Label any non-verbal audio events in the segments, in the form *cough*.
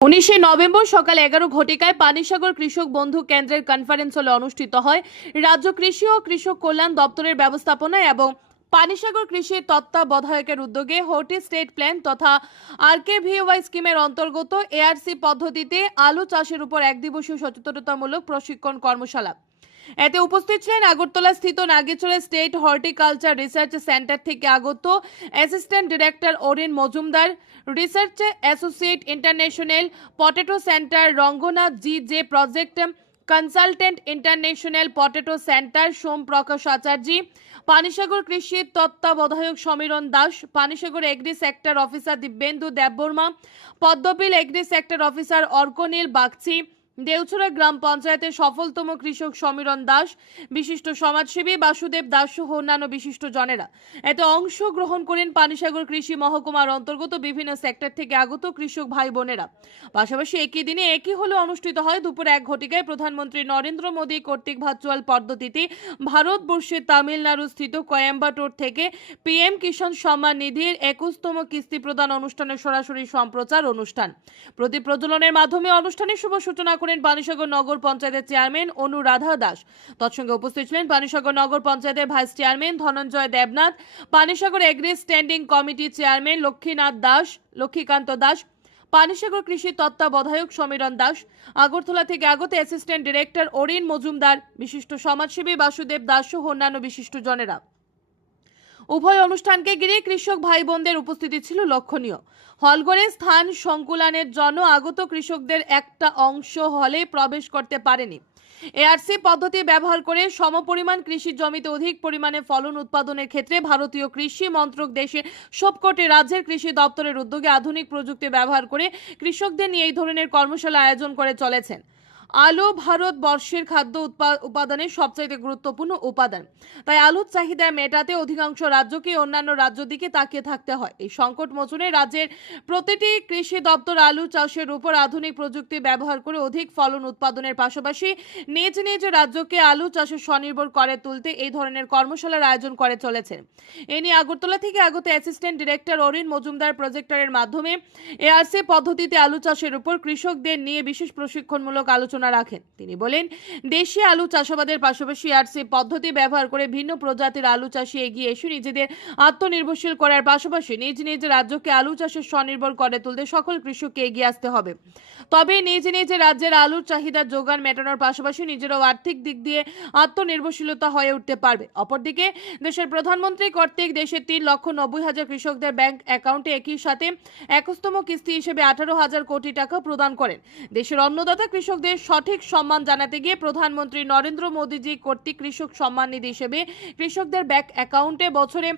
উনিশে নভেম্বর সকাল এগারো ঘটিকায় পানিসাগর কৃষক বন্ধু কেন্দ্রের কনফারেন্স হলে অনুষ্ঠিত হয়। রাজ্য কৃষি ও কৃষক কল্যাণ দপ্তরের ব্যবস্থাপনা এবং পানিসাগর কৃষি তত্ত্বাবধায়কের উদ্যোগে হোটি স্টেট প্ল্যান তথা আরকে ভিওয়াই স্কিমের অন্তর্গত এআরসি পদ্ধতিতে আলু চাষের উপর একদিবসীয় সচেতনতামূলক প্রশিক্ষণ কর্মশালা। এতে উপস্থিত ছিলেন আগরতলা স্থিত Nagichera state horticulture research centre থেকে আগত assistant director Oren Majumdar, research associate international potato centre Ranganath G J project, consultant international potato centre Som Prakash Acharya, Panisagar কৃষি তত্ত্বাবধায়ক Samiran Das, Panisagar agri sector officer Dibyendu Debbarma Padmabil agri sector officer Arkanil Bagchi Deuchhara গ্রাম পঞ্চায়েতের সফলতম কৃষক সমীরণ দাস, বিশিষ্ট সমাজসেবী বাসুদেব দাস সহ অন্যান্য বিশিষ্ট জনেরা। এতে অংশগ্রহণ করেন পানিসাগর কৃষি মহকুমার অন্তর্গত বিভিন্ন সেক্টর থেকে আগত কৃষক ভাই বোনেরা। পাশাপাশি একই দিনে একই হলে অনুষ্ঠিত হয় দুপুর এক ঘটিকায় প্রধানমন্ত্রী নরেন্দ্র মোদী কর্তৃক ভার্চুয়াল পদ্ধতিতে ভারতবর্ষের তামিলনাড়ু স্থিত কোয়েম্বাটোর থেকে পিএম কিষাণ সম্মান নিধির একুশতম কিস্তি প্রদান অনুষ্ঠানের সরাসরি সম্প্রচার অনুষ্ঠান। প্রতি প্রজ্বলনের মাধ্যমে অনুষ্ঠানের শুভ সূচনা করেন পানিসাগর নগর পঞ্চায়েতের চেয়ারম্যান অনুরাধা দাস। তৎসঙ্গে উপস্থিত ছিলেন পানিসাগর নগর পঞ্চায়েতের vice chairman Dhananjay Debnath Panisagar agri standing committee chairman Lakshminath Das, Lakshmikanta Das Panisagar কৃষি তত্ত্বাবধায়ক সমীরণ দাস, আগরতলা থেকে আগত অ্যাসিস্ট্যান্ট ডিরেক্টর অরিন মজুমদার, বিশিষ্ট সমাজসেবী বাসুদেব দাস সহ অন্যান্য বিশিষ্ট জনেরা। উভয় অনুষ্ঠানকে ঘিরে কৃষক ভাই বোনদের উপস্থিতি ছিল লক্ষণীয়। হলগড়ে স্থান সংকুলানের জন্য আগত কৃষকদের একটা অংশ হলে প্রবেশ করতে পারেনি। এআরসি পদ্ধতি ব্যবহার করে সমপরিমাণ কৃষি জমিতে অধিক পরিমাণে ফলন উৎপাদনের ক্ষেত্রে ভারতীয় কৃষি মন্ত্রক দেশের সবকটি রাজ্যের কৃষি দপ্তরের উদ্যোগে আধুনিক প্রযুক্তি ব্যবহার করে কৃষকদের নিয়ে এই ধরনের কর্মশালা আয়োজন করে চলেছেন। আলু ভারতবর্ষের খাদ্য উপাদানের সবচাইতে গুরুত্বপূর্ণ উপাদান। তাই আলুর চাহিদা মেটাতে অধিকাংশ রাজ্যকে অন্যান্য রাজ্য দিকে তাকিয়ে থাকতে হয়। এই সংকট মোচনে রাজ্যের প্রতিটি কৃষি দপ্তর আলু চাষের উপর আধুনিক প্রযুক্তি ব্যবহার করে অধিক ফলন উৎপাদনের পাশাপাশি নিজ নিজ রাজ্যকে আলু চাষে স্বনির্ভর করে তুলতে এই ধরনের কর্মশালার আয়োজন করে চলেছেন। এ নিয়ে আগরতলা থেকে আগত অ্যাসিস্ট্যান্ট ডিরেক্টর অরিন মজুমদার প্রজেক্টরের মাধ্যমে এআরসি পদ্ধতিতে আলু চাষের উপর কৃষকদের নিয়ে বিশেষ প্রশিক্ষণমূলক আলোচনা রাখেন। তিনি বলেন, দেশি আলু চাষাবাদের পাশাপাশি এআরসি পদ্ধতি ব্যবহার করে ভিন্ন প্রজাতির আলু চাষে এগিয়ে এসে নিজেদের আত্মনির্ভরশীল করার পাশাপাশি নিজ নিজ রাজ্যকে আলু চাষে স্বনির্ভর করে তুলতে সকল কৃষককে এগিয়ে আসতে হবে। তবে নিজ নিজ রাজ্যের আলুর চাহিদা যোগান মেটানোর পাশাপাশি নিজেরাও আর্থিক দিক দিয়ে আত্মনির্ভরশীলতা হয়ে উঠতে পারবে। অপরদিকে, দেশের প্রধানমন্ত্রী কর্তৃক দেশের তিন লক্ষ নব্বই হাজার কৃষকদের ব্যাংক অ্যাকাউন্টে একই সাথে একুশতম কিস্তি হিসেবে আঠারো হাজার কোটি টাকা প্রদান করেন। দেশের অন্নদাতা কৃষকদের সঠিক সম্মান জানাতে গিয়ে প্রধানমন্ত্রী নরেন্দ্র মোদীজি কর্তৃক কৃষক সম্মান নিধি হিসেবে কৃষকদের ব্যাংক অ্যাকাউন্টে বছরে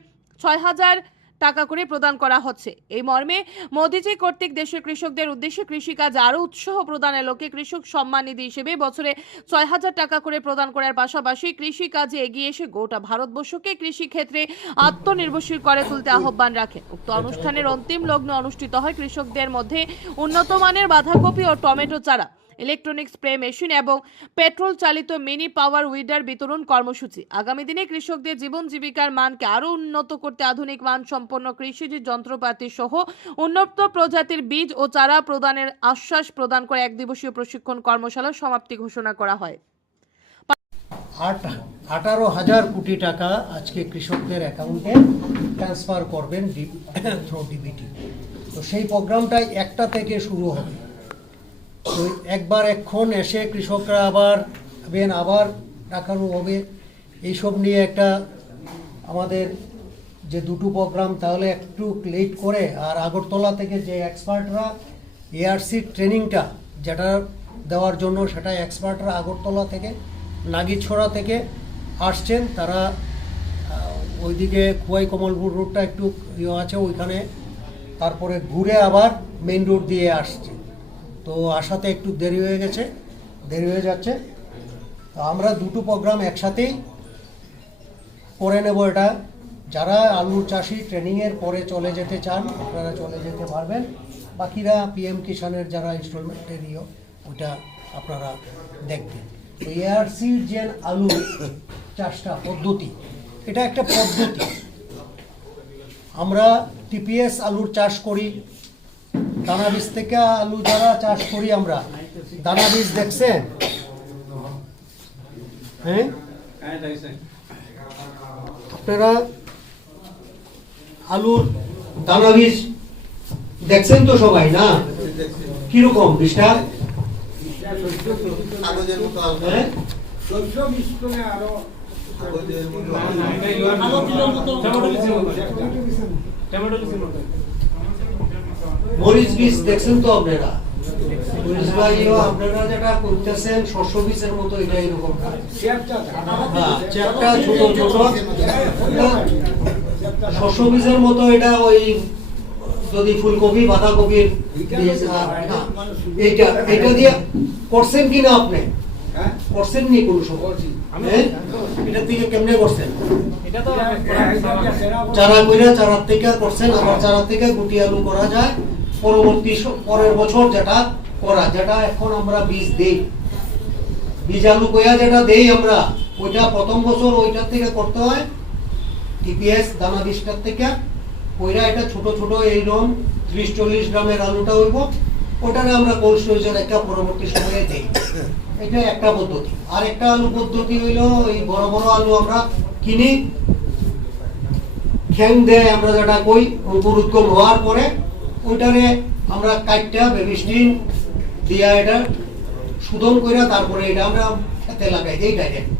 ছয় হাজার টাকা করে প্রদান করা হচ্ছে। এই মর্মে মোদীজি কর্তৃক দেশের কৃষকদের উদ্দেশ্যে কৃষিকাজ আরও উৎসাহ প্রদানের লক্ষ্যে কৃষক সম্মান নিধি হিসেবে বছরে ছয় হাজার টাকা করে প্রদান করার পাশাপাশি কৃষিকাজে এগিয়ে এসে গোটা ভারতবর্ষকে কৃষিক্ষেত্রে আত্মনির্ভরশীল করে তুলতে আহ্বান রাখেন। উক্ত অনুষ্ঠানের অন্তিম লগ্ন অনুষ্ঠিত হয় কৃষকদের মধ্যে উন্নত মানের বাঁধাকপি ও টমেটো চারা। ইলেকট্রনিক স্প্রে মেশিন এবং পেট্রোল চালিত মিনি পাওয়ার উইডার বিতরণ কর্মসূচি। আগামী দিনে কৃষকদের জীবন জীবিকার মানকে আরও উন্নত করতে আধুনিক মানসম্পন্ন কৃষিজ যন্ত্রপাতি সহ উন্নত প্রজাতির বীজ ও চারা প্রদানের আশ্বাস প্রদান করে এক দিবসীয় প্রশিক্ষণ কর্মশালার সমাপ্তি ঘোষণা করা হয়। আঠারো হাজার কোটি টাকা আজকে কৃষকদের অ্যাকাউন্টে ট্রান্সফার করবেন থ্রু ডিবিটি *coughs* তো সেই প্রোগ্রামটাই একটা থেকে শুরু হবে। একবার এক্ষণ এসে কৃষকরা আবার বেন আবার টাকানো হবে। এইসব নিয়ে একটা আমাদের যে দুটো প্রোগ্রাম, তাহলে একটু লেট করে আর আগরতলা থেকে যে এক্সপার্টরা এআরসি ট্রেনিংটা যেটা দেওয়ার জন্য সেটা এক্সপার্টরা আগরতলা থেকে, নাগিছড়া থেকে আসছেন। তারা ওইদিকে খুয়াই কমলপুর রোডটা একটু ইয়ে আছে, ওইখানে তারপরে ঘুরে আবার মেন রোড দিয়ে আসছে। তো আসাতে একটু দেরি হয়ে গেছে, দেরি হয়ে যাচ্ছে। তো আমরা দুটো প্রোগ্রাম একসাথেই করে নেব এটা। যারা আলু চাষি ট্রেনিংয়ের পরে চলে যেতে চান, আপনারা চলে যেতে পারবেন। বাকিরা পিএম কিষানের যারা ইনস্টলমেন্টের ইয়ে ওটা আপনারা দেখবেন। তো এআরসির যে আলু চাষটা পদ্ধতি, এটা একটা পদ্ধতি। আমরা টিপিএস আলুর চাষ করি দানা বীজ থেকে আলু যারা চাষ করি আমরা। দানা বীজ দেখছেন? হ্যাঁ? আপনারা আলুর দানা বীজ দেখছেন তো সবাই, না? কীরকম বীজটা? কাগজের মতো আলগা হ্যাঁ? শস্য মিশ্রণে আরও কাগজের মতো মরিচ বীজ দেখছেন তো আপনারা? মরিচ ভাইও আপনারা যেটা করতেছেন শস্য বীজের মতো এটা এরকম হ্যাঁ, চ্যাপটা ছোট ছোট। শস্য বীজের মতো এটা ওই যদি ফুলকপি বাঁধাকপির এইটা এটা দিয়ে করছেন কি না আপনি? হ্যাঁ? করছেন নি কোনো সময়? হ্যাঁ? এটা থেকে কেমনে করছেন? চারা কইরা চারার থেকে করছেন আবার চারার থেকে গুটি আলু করা যায়। পরবর্তী পরের বছর যেটা করা, যেটা এখন আমরা বীজ দেই। বীজ আলু কইয়া যেটা দেই আমরা, ওইটা প্রথম বছর ওইটার থেকে করতে হয়। টিপিএস দানা বীজটার থেকে। ওইটা এটা ছোট ছোট এইরকম ত্রিশ চল্লিশ গ্রামের আলুটা হইব। ওটারে আমরা কোল্ড একটা পরবর্তী সময়ে দেই। এটা একটা পদ্ধতি। আর একটা আলু পদ্ধতি হইল, এই বড় বড় আলু আমরা কিনি। খ্যাং দেয় আমরা যেটা কই, অঙ্কুর উদ্গম হওয়ার পরে ওইটারে আমরা কাটটা দিন দিয়া এটা শোধন করে তারপরে এটা আমরা খেতে লাগাই ডাইরেক্ট